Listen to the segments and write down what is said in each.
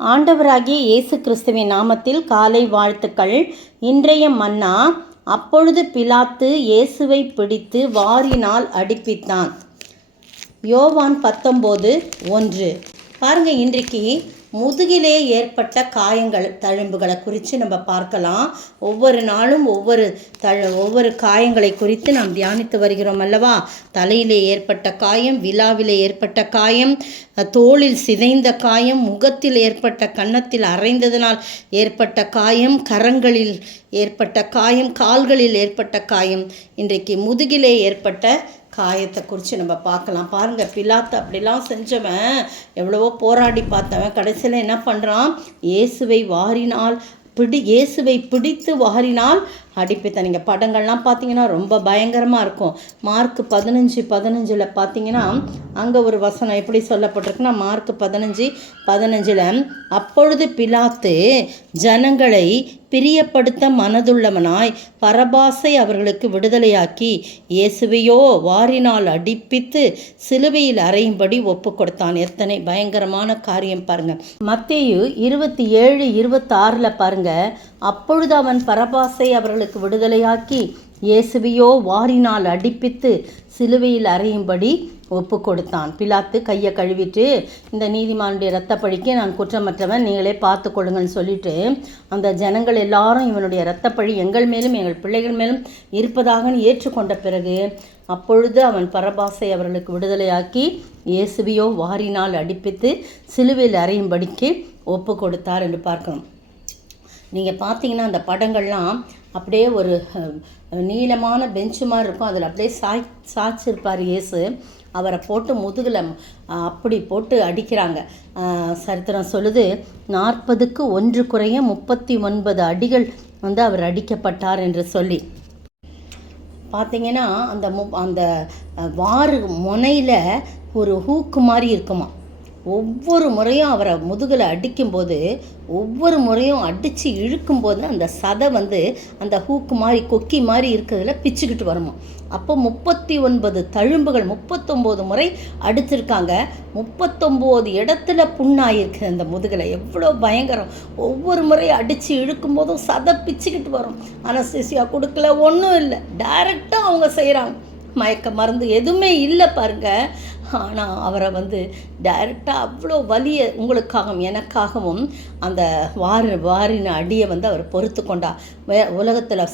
ஆண்டவராகிய இயேசு கிறிஸ்துவின் நாமத்தில் காலை வாழ்த்துக்கள். இன்றைய மன்னா, அப்பொழுது பிலாத்து இயேசுவை பிடித்து வாரினால் அடிப்பித்தான். யோவான் 19:1. பாருங்க, இன்றைக்கு முதுகிலே ஏற்பட்ட காயங்கள் தழும்புகளை குறித்து நம்ம பார்க்கலாம். ஒவ்வொரு நாளும் ஒவ்வொரு காயங்களை குறித்து நாம் தியானித்து வருகிறோம் அல்லவா. தலையிலே ஏற்பட்ட காயம், விழாவிலே ஏற்பட்ட காயம், தோளில் சிதைந்த காயம், முகத்தில் ஏற்பட்ட கன்னத்தில் அரைந்ததினால் ஏற்பட்ட காயம், கரங்களில் ஏற்பட்ட காயம், கால்களில் ஏற்பட்ட காயம், இன்றைக்கு முதுகிலே ஏற்பட்ட காயத்தை குறித்து நம்ம பார்க்கலாம். பாருங்கள், பிலாத்து அப்படிலாம் செஞ்சவன், எவ்வளவோ போராடி பார்த்தவன், கடைசியில் என்ன பண்ணுறான்? இயேசுவை பிடித்து வாரினால் அடிப்பித்தான். நீங்கள் படங்கள்லாம் பார்த்தீங்கன்னா ரொம்ப பயங்கரமாக இருக்கும். மார்க் 15:15 பார்த்தீங்கன்னா அங்கே ஒரு வசனம் எப்படி சொல்லப்பட்டிருக்குன்னா, மார்க் 15:15, அப்பொழுது பிலாத்து ஜனங்களை பிரியப்படுத்த மனதுள்ளவனாய் பரபாசை அவர்களுக்கு விடுதலையாக்கி இயேசுவையோ வாரினால் அடிப்பித்து சிலுவையில் அறையும்படி ஒப்பு கொடுத்தான். எத்தனை பயங்கரமான காரியம் பாருங்க. மத்தேயு 27:26 பாருங்க, அப்பொழுது அவன் பரபாசை அவர்களுக்கு விடுதலையாக்கி இயேசுவையோ வாரினால் அடிப்பித்து சிலுவையில் அறையும்படி ஒப்பு கொடுத்தான். பிலாத்து கையை கழுவிட்டு, இந்த நீதிமானுடைய இரத்தப்பழிக்கு நான் குற்றமற்றவன், நீங்களே பார்த்து கொள்ளுங்கன்னு சொல்லிட்டு அந்த ஜனங்கள் எல்லாரும் இவனுடைய இரத்தப்பழி எங்கள் மேலும் எங்கள் பிள்ளைகள் மேலும் இருப்பதாக ஏற்றுக்கொண்ட பிறகு, அப்பொழுது அவன் பரபாசை அவர்களுக்கு விடுதலையாக்கி இயேசுவையோ வாரினால் அடிப்பித்து சிலுவையில் அறையும்படிக்கு ஒப்பு கொடுத்தார் என்று பார்க்கணும். நீங்கள் பார்த்தீங்கன்னா அந்த படங்கள்லாம் அப்படியே ஒரு நீளமான பெஞ்சு மாதிரி இருக்கும். அதில் அப்படியே சாய்ச்சிருப்பார் இயேசு. அவரை போட்டு முதுகில் அப்படி போட்டு அடிக்கிறாங்க. சரித்திரம் சொல்லுது, 40க்கு 1 குறைய 39 அடிகள் அவர் அடிக்கப்பட்டார் என்று சொல்லி. பார்த்தீங்கன்னா அந்த வாறு முனையில் ஒரு ஹூக்கு மாதிரி இருக்குமா. ஒவ்வொரு முறையும் அவரை முதுகில் அடிக்கும்போது, ஒவ்வொரு முறையும் அடித்து இழுக்கும்போது அந்த சதை அந்த ஹூக்கு மாதிரி கொக்கி மாதிரி இருக்கிறதுல பிச்சுக்கிட்டு வருமா. அப்போ 39 தழும்புகள் 39 முறை அடிச்சிருக்காங்க. 39 இடத்துல புண்ணாயிருக்கு அந்த முதுகில். எவ்வளோ பயங்கரம்! ஒவ்வொரு முறையும் அடித்து இழுக்கும்போதும் சதை பிச்சுக்கிட்டு வரும். அனஸ்தீசியா கொடுக்கல, ஒன்றும் இல்லை, டைரெக்டாக அவங்க செய்கிறாங்க. மயக்க மருந்து எதுவுமே இல்லை பாருங்க. ஆனால் அவரை டைரெக்டாக அவ்வளோ வலியை உங்களுக்காகவும் எனக்காகவும் அந்த வாரின அடியை அவர் பொறுத்து கொண்டார். உலகத்தில்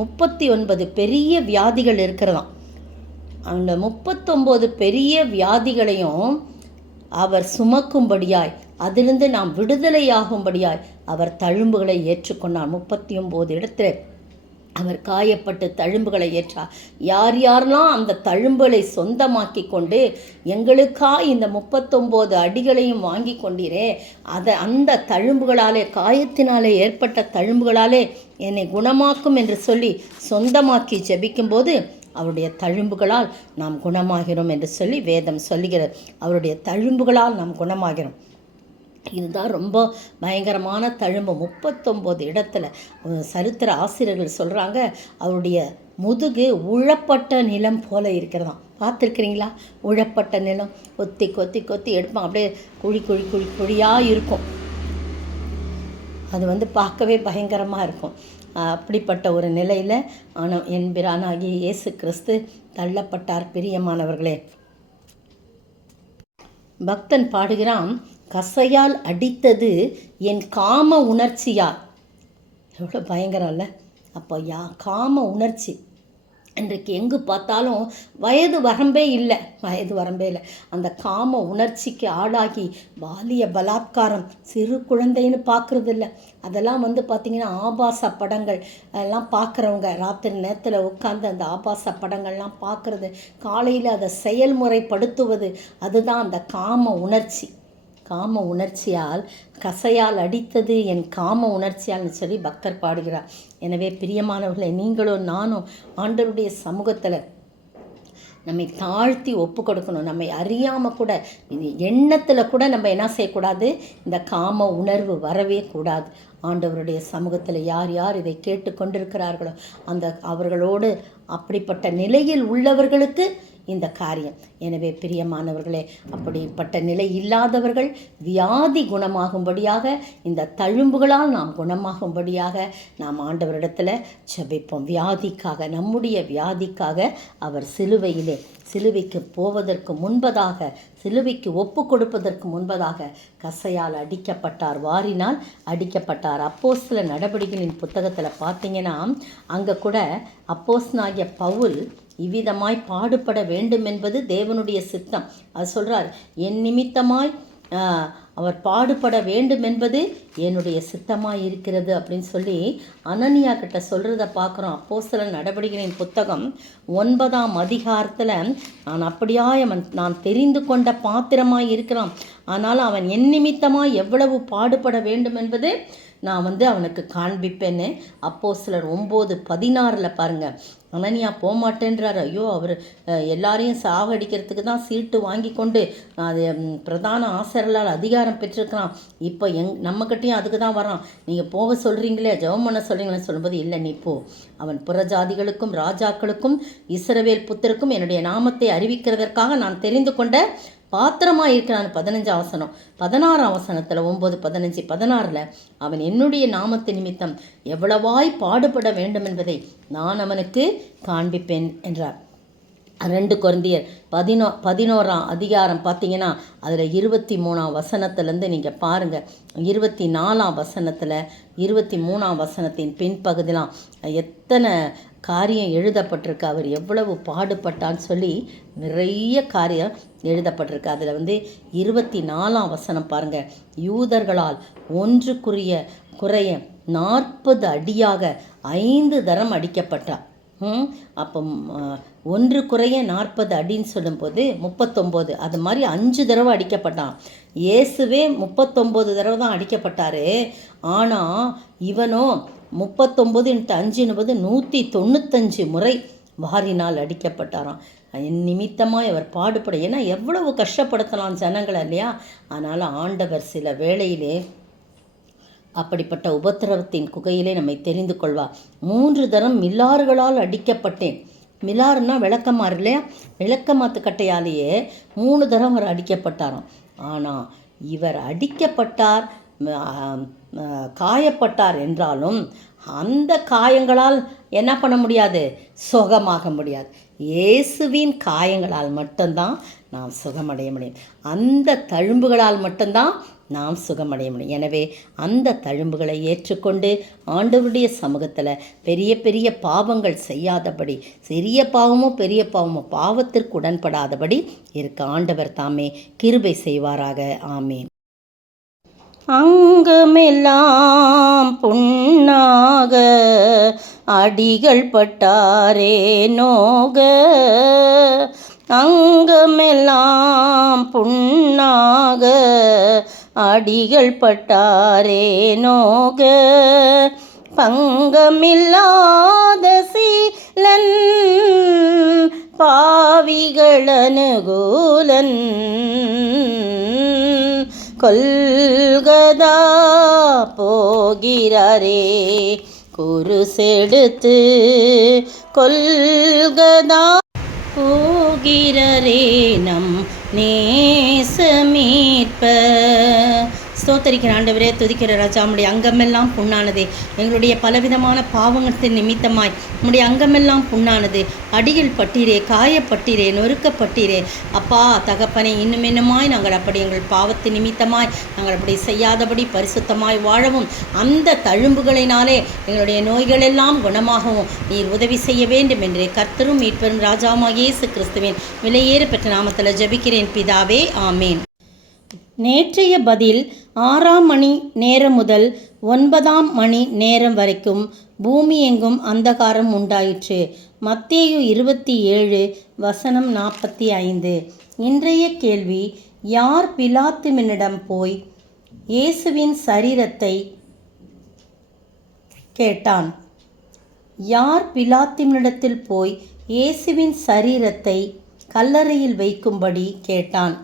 39 பெரிய வியாதிகள் இருக்கிறதாம். அந்த 39 பெரிய வியாதிகளையும் அவர் சுமக்கும்படியாய், அதிலிருந்து நாம் விடுதலையாகும்படியாய் அவர் தழும்புகளை ஏற்றுக்கொண்டார். 39 இடத்துல அவர் காயப்பட்டு தழும்புகளை ஏற்றார். யாரெல்லாம் அந்த தழும்புகளை சொந்தமாக்கி கொண்டு எங்களுக்காக இந்த 39 அடிகளையும் வாங்கி கொண்டீரே, அந்த தழும்புகளாலே, காயத்தினாலே ஏற்பட்ட தழும்புகளாலே என்னை குணமாக்கும் என்று சொல்லி சொந்தமாக்கி ஜெபிக்கும்போது அவருடைய தழும்புகளால் நாம் குணமாகிறோம் என்று சொல்லி வேதம் சொல்லுகிறது. அவருடைய தழும்புகளால் நாம் குணமாகிறோம். இதுதான் ரொம்ப பயங்கரமான தழும்பு. 39 இடத்துல சரித்திர ஆசிரியர்கள் சொல்கிறாங்க, அவருடைய முதுகு உழப்பட்ட நிலம் போல இருக்கிறதாம். பார்த்துருக்குறீங்களா? உழப்பட்ட நிலம் கொத்தி கொத்தி கொத்தி எடுப்பான். அப்படியே குழியாக இருக்கும். அது பார்க்கவே பயங்கரமாக இருக்கும். அப்படிப்பட்ட ஒரு நிலையில் என்பிரானாகிய இயேசு கிறிஸ்து தள்ளப்பட்டார். பிரியமானவர்களே, பக்தன் பாடுகிறான், கசையால் அடித்தது என் காம உணர்ச்சியால். எவ்வளோ பயங்கரம் இல்லை? அப்போ காம உணர்ச்சி இன்றைக்கு எங்கு பார்த்தாலும் வயது வரம்பே இல்லை. அந்த காம உணர்ச்சிக்கு ஆளாகி பாலிய பலாத்காரம், சிறு குழந்தைன்னு பார்க்குறது இல்லை. அதெல்லாம் பார்த்திங்கன்னா ஆபாச படங்கள் எல்லாம் பார்க்குறவங்க ராத்திரி நேரத்தில் உட்காந்து அந்த ஆபாச படங்கள்லாம் பார்க்குறது, காலையில் அதை செயல்முறைப்படுத்துவது, அதுதான் அந்த காம உணர்ச்சி. காம உணர்ச்சியால், கசையால் அடித்தது என் காம உணர்ச்சியால்னு சொல்லி பக்தர் பாடுகிறார். எனவே பிரியமானவர்களை, நீங்களும் நானும் ஆண்டவருடைய சமூகத்தில் நம்மை தாழ்த்தி ஒப்பு கொடுக்கணும். நம்மை அறியாமல் கூட, எண்ணத்தில் கூட நம்ம என்ன செய்யக்கூடாது? இந்த காம உணர்வு வரவே கூடாது. ஆண்டவருடைய சமூகத்தில் யார் யார் இதை கேட்டு கொண்டிருக்கிறார்களோ அவர்களோடு அப்படிப்பட்ட நிலையில் உள்ளவர்களுக்கு இந்த காரியம். எனவே பிரியமானவர்களே, அப்படிப்பட்ட நிலை இல்லாதவர்கள் வியாதி குணமாகும்படியாக, இந்த தழும்புகளால் நாம் குணமாகும்படியாக நாம் ஆண்டவரிடத்தில் ஜெபிப்போம். வியாதிக்காக, நம்முடைய வியாதிக்காக அவர் சிலுவைக்கு போவதற்கு முன்பதாக, சிலுவைக்கு ஒப்பு கொடுப்பதற்கு முன்பதாக கசையால் அடிக்கப்பட்டார், வாரினால் அடிக்கப்பட்டார். அப்போஸ்தலர் நடபடிகளின் புத்தகத்தில் பார்த்தீங்கன்னா, அங்கே கூட அப்போஸ்தலனாகிய பவுல் இவ்விதமாய் பாடுபட வேண்டும் என்பது தேவனுடைய சித்தம். அது சொல்கிறார், என் நிமித்தமாய் அவர் பாடுபட வேண்டும் என்பது என்னுடைய சித்தமாக இருக்கிறது அப்படின்னு சொல்லி அனனியா கிட்ட சொல்கிறத பார்க்குறோம். அப்போஸ்தலர் நடபடிகளின் புத்தகம் 9ஆம் அதிகாரத்தில், நான் தெரிந்து கொண்ட பாத்திரமாய் இருக்கிறான், ஆனால் அவன் என் நிமித்தமாக எவ்வளவு பாடுபட வேண்டும் என்பது நான் அவனுக்கு காண்பிப்பேன்னு அப்போஸ்தலர் 9:16 பாருங்கள். அனனியா போகமாட்டேன்றார். ஐயோ, அவர் எல்லாரையும் சாகடிக்கிறதுக்கு தான் சீட்டு வாங்கி கொண்டு அது பிரதான ஆசிரியர்களால் அதிகாரம் பெற்றிருக்கிறான். இப்போ நம்மக்கிட்டையும் அதுக்கு தான் வரான். நீங்கள் போக சொல்கிறீங்களே, ஜெபம் பண்ண சொல்கிறீங்களேன்னு சொல்லும்போது, இல்லை நீ போ, அவன் புறஜாதிகளுக்கும் ராஜாக்களுக்கும் இஸ்ரவேல் புத்தருக்கும் என்னுடைய நாமத்தை அறிவிக்கிறதற்காக நான் தெரிந்து கொண்ட பாத்திரமாக இருக்கிறான். 15ஆம் வசனம். 16ஆம் வசனத்தில் 9, 15, 16 அவன் என்னுடைய நாமத்து நிமித்தம் எவ்வளவாய் பாடுபட வேண்டும் என்பதை நான் அவனுக்கு காண்பிப்பேன் என்றார். 2 கொரிந்தியர் 11ஆம் அதிகாரம் பார்த்தீங்கன்னா, அதில் 23ஆம் வசனத்துலேருந்து நீங்கள் பாருங்கள். 24ஆம் வசனத்தில் 23ஆம் வசனத்தின் பின்பகுதிலாம் எத்தனை காரியம் எழுதப்பட்டிருக்கு, அவர் எவ்வளவு பாடுபட்டான்னு சொல்லி நிறைய காரியம் எழுதப்பட்டிருக்கு. அதில் 24ஆம் வசனம் பாருங்கள். யூதர்களால் ஒன்றுக்குரிய குறைய 40 அடியாக 5 தரம் அடிக்கப்பட்டார். அப்போ 1 குறைய 40 அடின்னு சொல்லும்போது 39, அது மாதிரி 5 தடவை அடிக்கப்பட்டான். இயேசுவே 39 தடவை தான் அடிக்கப்பட்டார். ஆனால் இவனோ 39 × 5 195 முறை வாரினால் அடிக்கப்பட்டாராம். நிமித்தமாக அவர் பாடுபட, ஏன்னா எவ்வளவு கஷ்டப்படுத்தலாம் ஜனங்களை இல்லையா. அதனால் ஆண்டவர் சில வேளையிலே அப்படிப்பட்ட உபத்திரவத்தின் குகையிலே நம்மை தெரிந்து கொள்வார். 3 தரம் மிலாறுகளால் அடிக்கப்பட்டேன். மிலாறுனா விளக்கமாறு இல்லையா, விளக்கமாத்து கட்டையாலேயே 3 தரம் அவர் அடிக்கப்பட்டாராம். ஆனால் இவர் அடிக்கப்பட்டார், காயப்பட்டார் என்றாலும் அந்த காயங்களால் என்ன பண்ண முடியாது, சுகமாக முடியாது. இயேசுவின் காயங்களால் மட்டும்தான் நாம் சுகமடைய முடியும். அந்த தழும்புகளால் மட்டும்தான் நாம் சுகமடைய முடியும். எனவே அந்த தழும்புகளை ஏற்றுக்கொண்டு ஆண்டவருடைய சமூகத்தில் பெரிய பெரிய பாவங்கள் செய்யாதபடி, சிறிய பாவமோ பெரிய பாவமோ பாவத்திற்கு உடன்படாதபடி இருக்க ஆண்டவர் தாமே கிருபை செய்வாராக. ஆமீன். அங்கமெல்லாம் புண்ணாக அடிகள் பட்டாரே நோக, அங்கமெல்லாம் புண்ணாக அடிகள் பட்டாரே நோக, பங்கமில்லாத சீலன் பாவிகள் அனுகூலன், கொல்கதா போகிறாரே குருசெடுத்து, கொல்கதா போகிறரே நம் நேசமீட்ப. ஸ்தோத்தரிக்கிற ஆண்டவரே, துதிக்கிற ராஜா, உம்முடைய அங்கமெல்லாம் புண்ணானது. எங்களுடைய பலவிதமான பாவங்கத்தின் நிமித்தமாய் உம்முடைய அங்கமெல்லாம் புண்ணானது. அடியில் பட்டீரே, காயப்பட்டீரே, நொறுக்கப்பட்டீரே. அப்பா தகப்பனே, இன்னுமாய் நாங்கள் அப்படி எங்கள் பாவத்தின் நிமித்தமாய் நாங்கள் அப்படி செய்யாதபடி பரிசுத்தமாய் வாழவும், அந்த தழும்புகளினாலே எங்களுடைய நோய்களெல்லாம் குணமாகவும் நீர் உதவி செய்ய வேண்டும் என்று கர்த்தரும் மீட்பெரும் ராஜாவாகிய இயேசு கிறிஸ்துவின் விலையேற பெற்ற நாமத்தில் ஜெபிக்கிறேன் பிதாவே, ஆமேன். நேற்றைய பதில் 6ஆம் மணி நேரம் முதல் 9ஆம் மணி நேரம் வரைக்கும் பூமி எங்கும் அந்தகாரம் உண்டாயிற்று. மத்தேயு 27 வசனம் 45. இன்றைய கேள்வி, யார் பிலாத்துவினிடம் போய் இயேசுவின் சரீரத்தை கேட்டான்? யார் பிலாத்துவினிடத்தில் போய் இயேசுவின் சரீரத்தை கல்லறையில் வைக்கும்படி கேட்டான்?